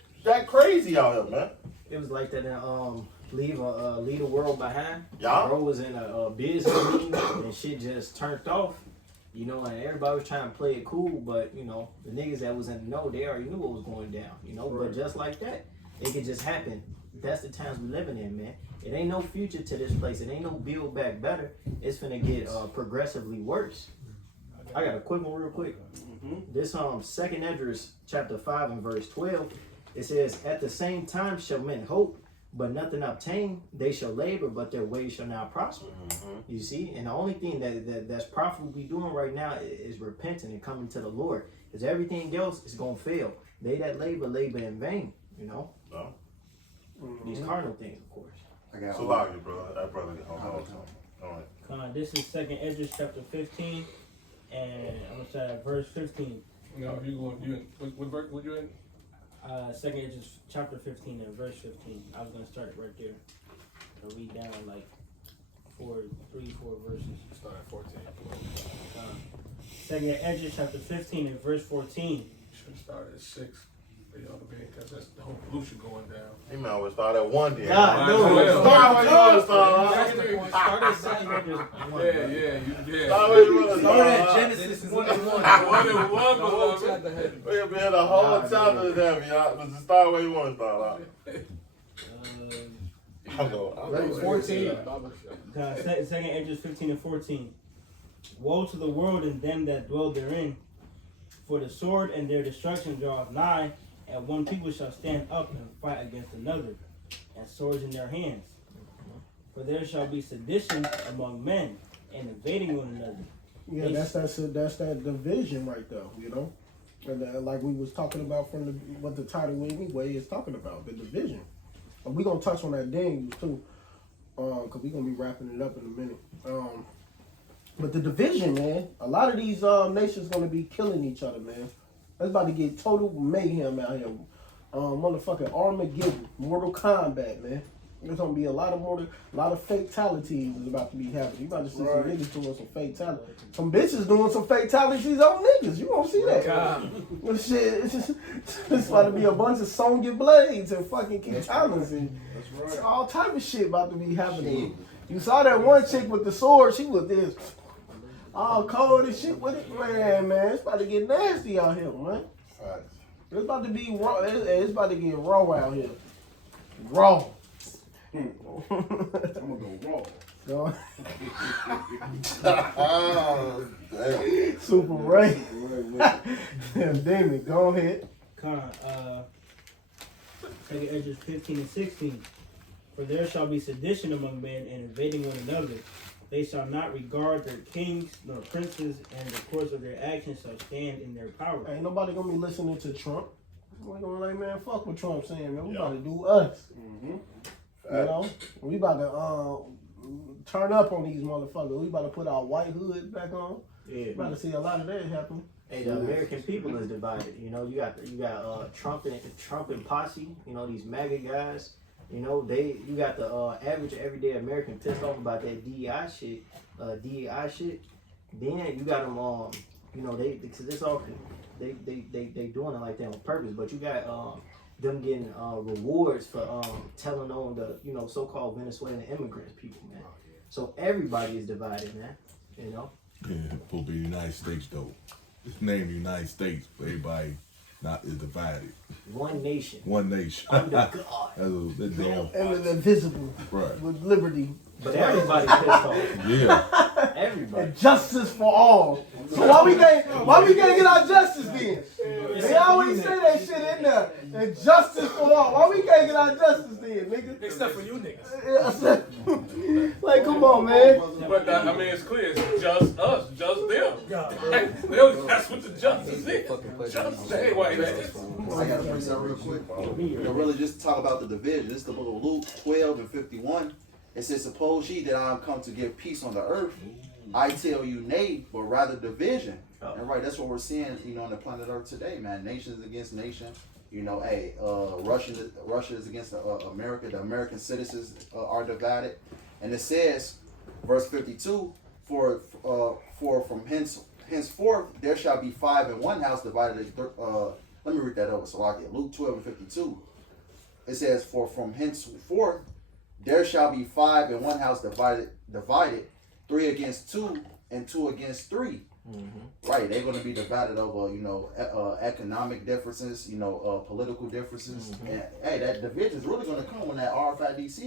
crazy out here, man. It was like that in Leave the World Behind. Yeah. Bro was in a business meeting and shit just turned off. You know, and everybody was trying to play it cool, but you know, the niggas that was in the know, they already knew what was going down. You know, but just like that, it could just happen. That's the times we living in, man. It ain't no future to this place. It ain't no build back better. It's finna get progressively worse. I got a quick one real quick. This 2nd Esdras chapter 5 and verse 12. It says, at the same time shall men hope, but nothing obtain. They shall labor, but their ways shall not prosper. You see? And the only thing that's profitable we doing right now is repenting and coming to the Lord. Because everything else is going to fail. They that labor in vain, you know? No. These carnal things, of course. I got So like it, bro. That brother get home. All right. This is 2nd Esdras chapter 15, and I'm gonna start at verse 15. No, what verse? What you in? 2nd Esdras chapter 15 and verse 15. I was gonna start it right there. I'll read down like 4 verses. Start at 14. 2nd Esdras chapter 15 and verse 14. Should start at 6. Because that's the whole pollution going down. He might well start at 1 then. God, no. Start where you want to start. Start at 2nd Esdras 1. Yeah. Start where you want to Start at start. Genesis 1 and 1. 1 and 1, beloved. We'll be in the whole chapter is heavy, y'all. But just start where you want to start out. I'm going. 14. 2nd Esdras 15 and 14. Woe to the world and them that dwell therein, for the sword and their destruction draweth nigh, and one people shall stand up and fight against another, and swords in their hands. For there shall be sedition among men, and invading one another. Yeah, that's that division right there, you know? And like we was talking about from what the title anyway is talking about, the division. And we're going to touch on that Daniel too. Cause we gonna be wrapping it up in a minute. But the division, man, a lot of these nations gonna be killing each other, man. That's about to get total mayhem out here. Motherfucking Armageddon, Mortal Kombat, man. There's gonna be a lot of fatalities is about to be happening. You about to see some niggas doing some fatalities. Some bitches doing some fatalities on niggas. You won't see that. Shit, it's about to be a bunch of Sonya Blades and fucking katanas and all type of shit about to be happening. You saw that one chick with the sword. She was this all cold and shit with it. Man, it's about to get nasty out here, man. It's about to be raw. It's about to get raw out here. Raw. I'm gonna go raw. Super Ray. Damn it, go ahead. Take Edges 15 and 16. For there shall be sedition among men and invading one another. They shall not regard their kings nor princes, and the course of their actions shall stand in their power. Ain't nobody gonna be listening to Trump. We're gonna like, man, fuck what Trump saying, man. We about to do us. You know, we about to turn up on these motherfuckers. We about to put our white hoods back on. Yeah, we about to see a lot of that happen. Hey, the American people is divided. You know, you got Trump and posse. You know, these MAGA guys. You know, you got the average everyday American pissed off about that DEI shit. Then you got them, you know, because it's all they doing it like that on purpose. But you got them getting rewards for telling on the, you know, so-called Venezuelan immigrants people, man. So everybody is divided, man. You know. Yeah, supposed to be the United States though. It's named the United States, but everybody is divided. One nation. One nation. Under God. And the invisible. Right. With liberty. But everybody's pissed off. Yeah. Everybody. And justice for all. So why we can't get our justice then? They always say that shit in there. And justice for all. Why we can't get our justice then, nigga? Except for you niggas. Like, come on, man. But I mean, it's clear. It's just us, just them. That's what the justice is. Justice. Anyway, I got to bring something real quick. Really just talk about the division. This is the book of Luke 12 and 51. It says, suppose ye that I am come to give peace on the earth. I tell you nay, but rather division. And right, that's what we're seeing, you know, on the planet Earth today, man. Nations against nations. You know, hey, Russia is against America. The American citizens are divided. And it says, verse 52, for from henceforth there shall be 5 in one house divided. Let me read that over. So I get Luke 12 and 52. It says, for from henceforth there shall be 5 in one house divided, 3 against 2 and 2 against 3. Mm-hmm. Right, they're going to be divided over, you know, economic differences, you know, political differences. Mm-hmm. And hey, that division is really going to come when that RFID is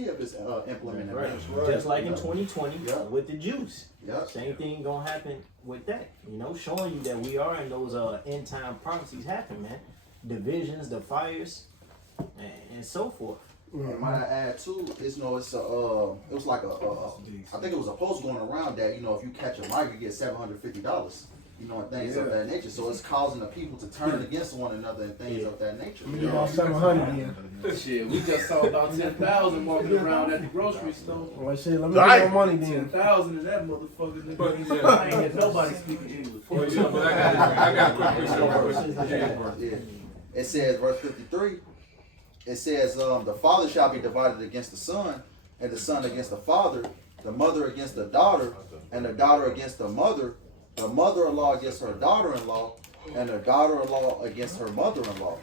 implemented. Right. Just like in 2020 with the Jews. Same thing going to happen with that. You know, showing you that we are in those end time prophecies happen, man. Divisions, the fires, and so forth. And might I add too, it's, you know, it's it was like I think it was a post going around that, you know, if you catch a mic, you get $750, you know, and things of that nature. So it's causing the people to turn against one another and things of that nature. You know, 700. Shit, we just saw about 10,000 walking around at the grocery store. Well, shit, let me get more money then. 10,000 of that motherfucker. I ain't had nobody speaking English. I got a quick question. It says, verse 53. It says, the father shall be divided against the son, and the son against the father, the mother against the daughter, and the daughter against the mother-in-law against her daughter-in-law, and the daughter-in-law against her mother-in-law.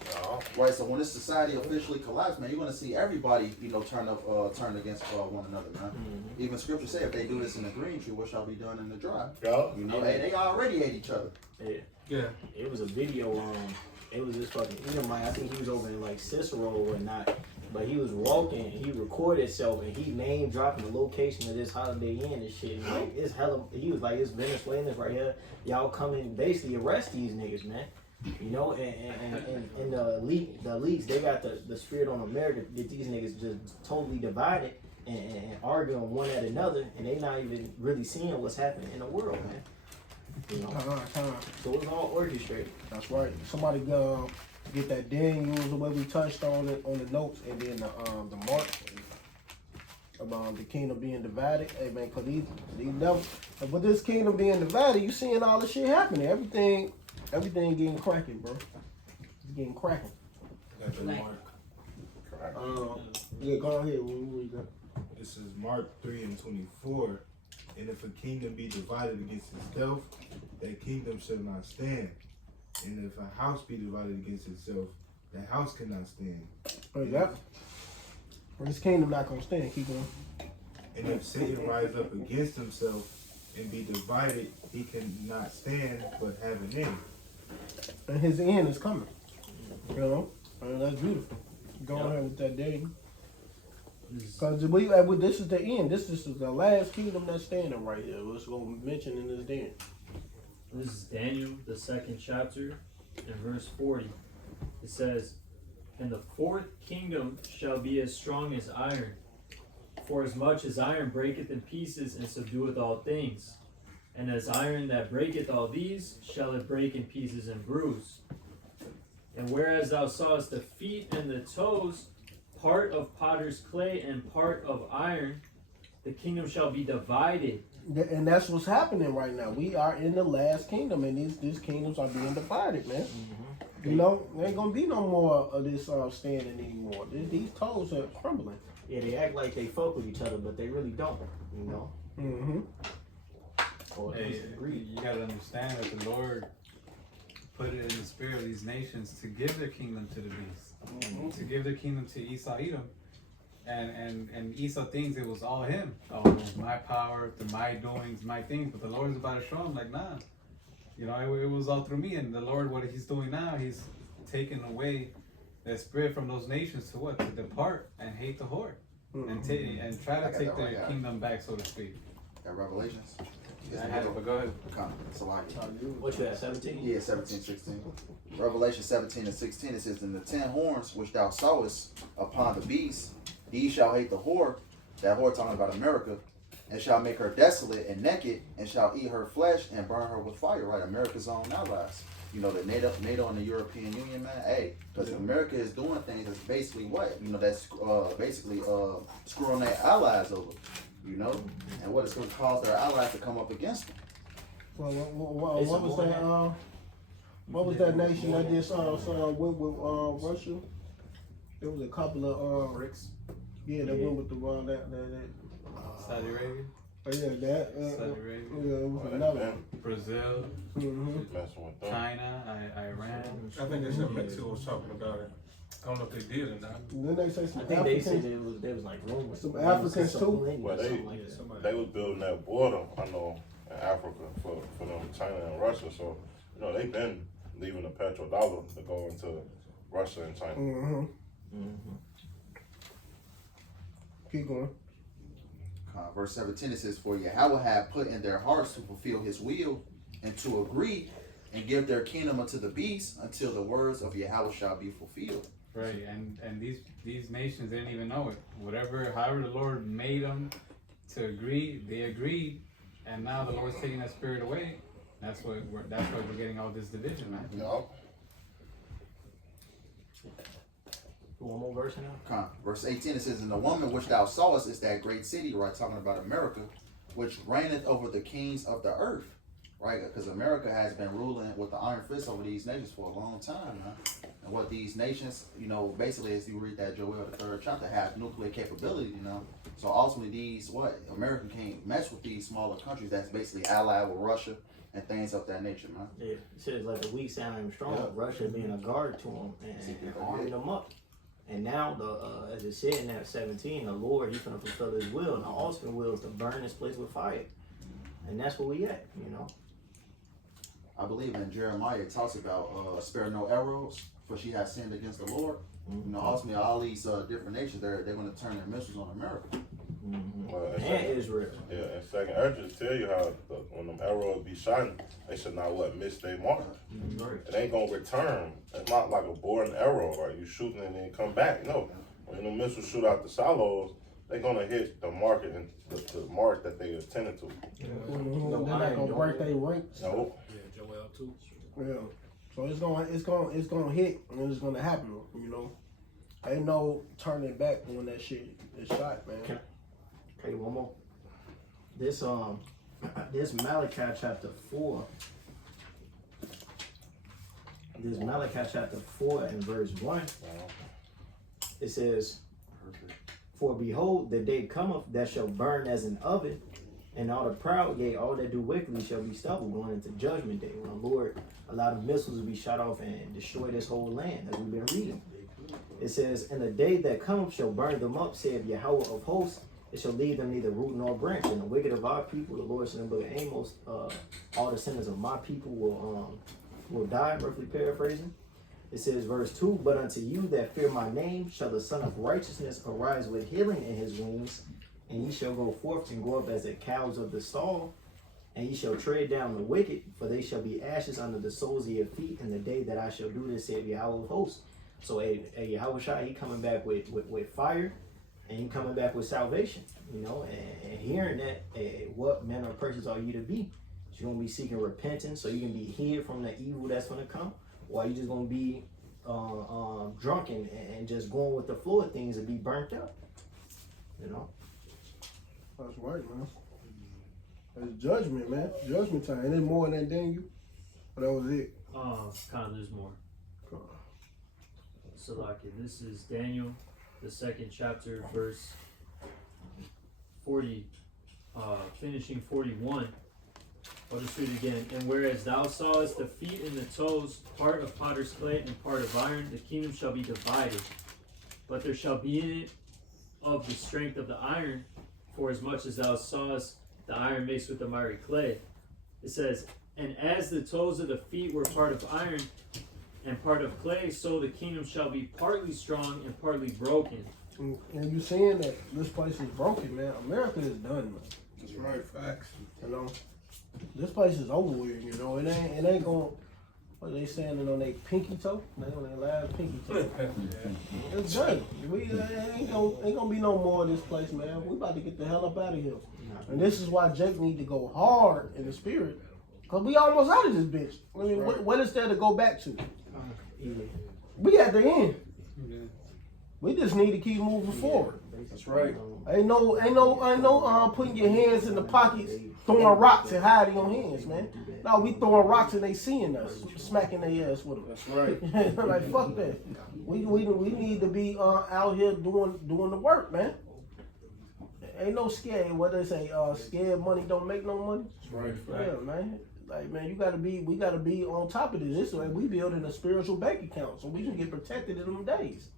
Right. So when this society officially collapses, man, you're gonna see everybody, you know, turn against one another, man. Mm-hmm. Even Scripture say, if they do this in the green tree, what shall be done in the dry? You know, hey, they already hate each other. Yeah. It was a video. It was this fucking Edomite. I think he was over in like Cicero or whatnot. But he was walking and he recorded himself and he name dropping the location of this Holiday Inn and shit. And like it's hella. He was like, it's Venezuelans right here. Y'all come and basically arrest these niggas, man. You know, and the elites, they got the spirit on America that these niggas just totally divided and arguing one at another, and they not even really seeing what's happening in the world, man. You know? So it's all orchestrated. That's right. Somebody go get that Daniels the way we touched on it on the notes, and then the Mark. about the kingdom being divided. Hey man, cause these devils, with this kingdom being divided, you seeing all this shit happening. Everything getting cracking, bro. It's getting cracking. Got the Mark. Yeah, go ahead. What you got? This is Mark 3:24. And if a kingdom be divided against itself, that kingdom shall not stand. And if a house be divided against itself, that house cannot stand. Yep. Well, this kingdom not gonna stand. Keep going. And if Satan rise up against himself and be divided, he cannot stand but have an end. And his end is coming. You know? And that's beautiful. Go ahead with that day. Because this is the end. This is the last kingdom that's standing right here. Let's go mention in this day. This is Daniel, the 2nd chapter, and verse 40. It says, "And the 4th kingdom shall be as strong as iron, for as much as iron breaketh in pieces and subdueth all things. And as iron that breaketh all these, shall it break in pieces and bruise. And whereas thou sawest the feet and the toes, part of potter's clay and part of iron, the kingdom shall be divided." And that's what's happening right now. We are in the last kingdom, and these kingdoms are being divided, man. Mm-hmm. You know, there ain't gonna be no more of this standing anymore. These toes are crumbling. Yeah, they act like they fuck with each other, but they really don't. You know. Mm-hmm. Hey, you gotta understand that the Lord put it in the spirit of these nations to give their kingdom to the beast, to give their kingdom to Esau, Edom, and Esau thinks it was all him. Oh, it was my power, my doings, my things. But the Lord's about to show him, like, nah, you know, it was all through me. And the Lord, what He's doing now, He's taking away that spirit from those nations to what? To depart and hate the whore, and try to take their kingdom back, so to speak. Got Revelations. I had it, but go ahead. What you at, 17? Yeah, 17, 16. Revelation 17 and 16, it says, "And the 10 horns which thou sawest upon the beast, these shall hate the whore," that whore talking about America, "and shall make her desolate and naked, and shall eat her flesh and burn her with fire." Right, America's own allies. You know, the NATO and the European Union, man. Hey, because America is doing things that's basically what? You know, that's basically screwing their allies over. You know, and what it's going to cause their allies to come up against them. Well, what was that? What was that nation that just went with Russia? There was a couple of BRICS. Yeah, that went with the that. Saudi Arabia. Oh yeah, that. Saudi Arabia. Yeah, it was another one. Brazil. Mm-hmm. China. Iran. I think they said Mexico was talking about it. I don't know if they did or not. Then they say some I think Africans, they said there was like rumors. some Africans too. Well, they was building that border, I know, in Africa for them, China and Russia. So, you know, they've been leaving the petrodollar to go into Russia and China. Mm-hmm. Keep going. Verse 17, it says, "For Yahweh had put in their hearts to fulfill His will and to agree and give their kingdom unto the beast until the words of Yahweh shall be fulfilled." Right, and these nations didn't even know it. However the Lord made them to agree, they agreed, and now the Lord's taking that spirit away. That's why we're getting all this division, man. Yup. One more verse now. Verse 18, it says, "And the woman which thou sawest is that great city," right, talking about America, "which reigneth over the kings of the earth." Right, because America has been ruling with the iron fist over these nations for a long time, man. And what these nations, you know, basically, as you read that Joel the 3rd chapter, have nuclear capability, you know. So ultimately, America can't mess with these smaller countries that's basically allied with Russia and things of that nature, man. Yeah, it says like a weak sounding strong. Yeah. Russia being a guard to them and arming them up. And now, as it said in that 17, the Lord, He's going to fulfill His will. And the ultimate will is to burn this place with fire. And that's where we at, you know. I believe in Jeremiah, it talks about spare no arrows, for she has sinned against the Lord. You know, ultimately, all these different nations, they're going to turn their missiles on America. Well, And Israel. Yeah, and second, I just tell you how when them arrows be shot, they should not miss their mark. It ain't gonna return. It's not like a boring arrow, like you shooting and then come back. No, when the missiles shoot out the silos, they're gonna hit the market and the mark that they intended to. They're not gonna break their ranks. No. Yeah, Joel too. Yeah. So it's gonna hit and it's gonna happen. You know, ain't no turning back when that shit is shot, man. Okay, one more. This Malachi chapter 4. This Malachi chapter 4 and verse 1. It says, "For behold, the day cometh that shall burn as an oven, and all the proud, yea, all that do wickedly shall be stubble," going into judgment day, when the Lord a lot of missiles will be shot off and destroy this whole land, as we've been reading. It says, "And the day that cometh shall burn them up, saith Yahweh of hosts. It shall leave them neither root nor branch. And the wicked of our people," the Lord said in the book of Amos, "all the sinners of my people will die," roughly paraphrasing. It says, verse 2, "But unto you that fear my name shall the Son of Righteousness arise with healing in his wings, and ye shall go forth and go up as the cows of the stall, and ye shall tread down the wicked, for they shall be ashes under the soles of your feet in the day that I shall do this, saith Yahweh of hosts." So Yahweh Shai, he coming back with fire, and he coming back with salvation, you know, and hearing that, what manner of persons are you to be? You're going to be seeking repentance so you can be hid from the evil that's going to come, or are you just going to be drunken and just going with the flow of things and be burnt up, you know? That's right, man. It's judgment, man. Judgment time. Ain't it more than that, Daniel? But that was it. There's more. So, like, this is Daniel, the 2nd chapter, verse 40, finishing 41. I'll just read it again. "And whereas thou sawest the feet and the toes, part of potter's clay and part of iron, the kingdom shall be divided. But there shall be in it of the strength of the iron, for as much as thou sawest the iron mixed with the miry clay." It says, "And as the toes of the feet were part of iron and part of clay, so the kingdom shall be partly strong and partly broken." And you saying that this place is broken, man. America is done, man. That's right, facts. You know, this place is over with. You know, it ain't gonna. What are they standing on their pinky toe? They on their last pinky toe. It's done. Ain't gonna be no more of this place, man. We about to get the hell up out of here. And this is why Jake need to go hard in the spirit, cause we almost out of this bitch. I mean, what is there to go back to? We at the end. We just need to keep moving forward. That's right. Ain't no putting your hands in the pockets, throwing rocks and hiding your hands, man. No, we throwing rocks and they seeing us, smacking their ass with them. That's right. Like, fuck that. We need to be out here doing the work, man. Ain't no scared. What they say, scared money don't make no money. That's right. Yeah, man. Like, man, we gotta be on top of this. This way we building a spiritual bank account so we can get protected in them days.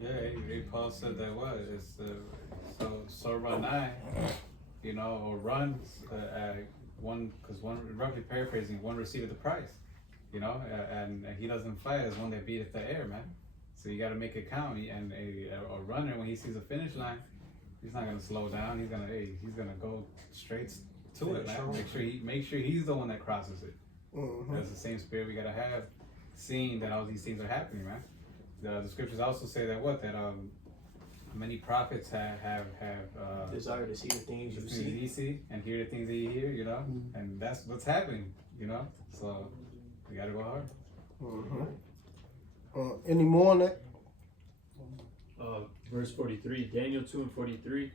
Yeah, Paul said that what? It's so run I, you know, or run one, because one, roughly paraphrasing, one receiveth the price, you know, and he doesn't fight as one that beateth the air, man. So you got to make it count. And a runner, when he sees a finish line, he's not gonna slow down. He's gonna go straight to it, man. Make sure he's the one that crosses it. That's the same spirit we gotta have, seeing that all these things are happening, man. The scriptures also say that many prophets have desire to see the things you see and hear the things that you hear, you know, and that's what's happening, you know. So we gotta go hard. Any more on that? Verse 43, Daniel 2 and 43.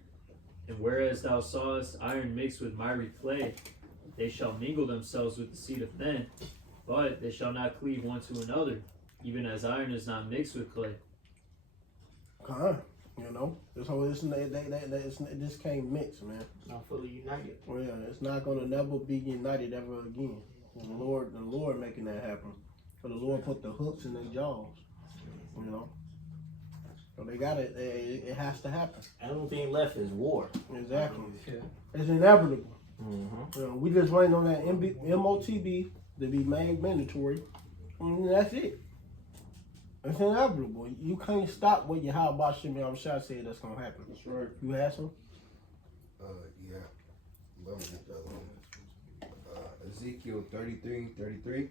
"And whereas thou sawest iron mixed with miry clay, they shall mingle themselves with the seed of men, but they shall not cleave one to another, even as iron is not mixed with clay." You know, this can't mix, man. Not fully united. Well, yeah, it's not gonna never be united ever again. And the Lord making that happen. So the Lord put the hooks in their jaws. You know, so they got it. It has to happen. The only thing left is war. Exactly. Yeah. It's inevitable. You know, we just waiting on that MOTB to be made mandatory, and that's it. It's inevitable. You can't stop what your how Bashim Shah said that's gonna happen. That's right. You have some? Yeah. Let me get that one. Ezekiel 33:33.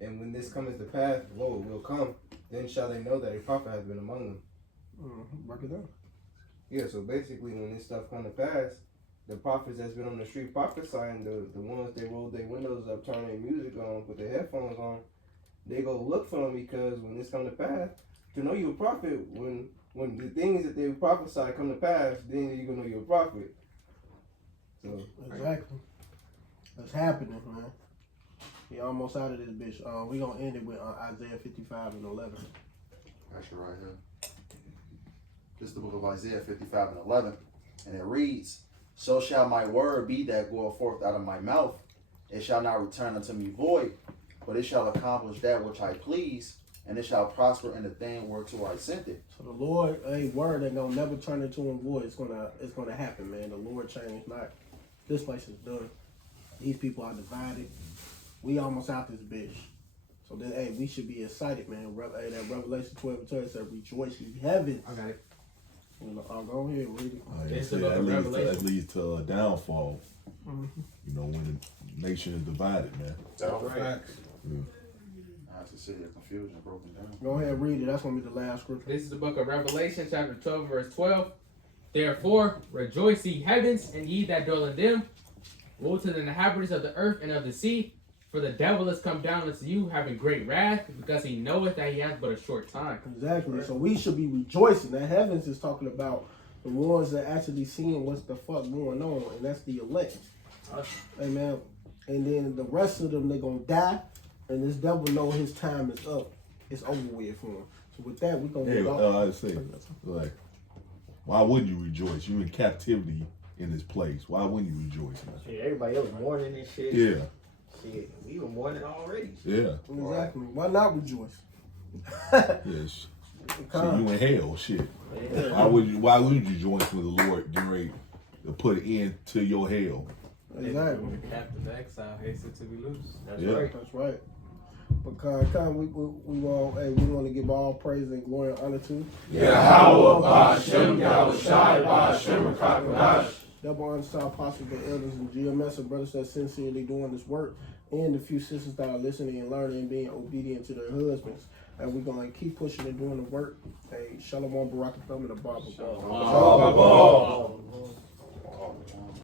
"And when this cometh to pass, lo, it will come, then shall they know that a prophet has been among them." Break it down. Yeah, so basically when this stuff come to pass, the prophets that's been on the street prophesying, the ones that rolled their windows up, turn their music on, put their headphones on, they go look for them, because when this come to pass, to know you're a prophet, when when the things that they prophesy come to pass, then you're gonna know you're a prophet. So exactly, that's happening, man. We almost out of this bitch. We gonna end it with Isaiah 55 and 11. Actually, right here. This is the book of Isaiah 55 and 11, and it reads, "So shall my word be that goeth forth out of my mouth. It shall not return unto me void, but it shall accomplish that which I please, and it shall prosper in the thing whereto I sent it." So the Lord, a word ain't gonna never turn into a void. It's gonna happen, man. The Lord changed not. This place is done. These people are divided. We almost out this bitch. So then, hey, we should be excited, man. That Revelation 12 and 12 said, "Rejoice in heaven." I got it. I'll go ahead and read it. That leads to a downfall. Mm-hmm. You know, when the nation is divided, man. That's right. Yeah. I have to see the confusion broken down. Go ahead and read it. That's gonna be the last scripture. This is the book of Revelation, chapter 12, verse 12. Therefore, rejoice ye heavens, and ye that dwell in them. Woe to the inhabitants of the earth and of the sea, for the devil is come down unto you, having great wrath, because he knoweth that he hath but a short time. Exactly. Right. So we should be rejoicing. That heavens is talking about the ones that actually seeing what's the fuck going on, and that's the elect. Amen. And then the rest of them, they're gonna die, and this devil know his time is up. It's over with for him. So with that, we're gonna get off. I say, like, why wouldn't you rejoice? You're in captivity in this place. Why wouldn't you rejoice, man? Shit, everybody else mourning and shit. Yeah. Shit, we were mourning already. Yeah. Exactly. Why not rejoice? Yes. So you in hell, shit. Yeah. Why would you join for the Lord getting ready to put an end to your hell? Exactly. The captain of exile hasted to be loose. That's right. That's right. But we want to give all praise and glory and honor to Yahweh Ba'Shem, Yahweh Shai, Ba'Shem, Rakakash. Double honor to our apostles, the elders, and GMS, and brothers that sincerely doing this work, and the few sisters that are listening and learning and being obedient to their husbands. And we're going to keep pushing and doing the work. Hey, Shalom, Barak, and the Bible.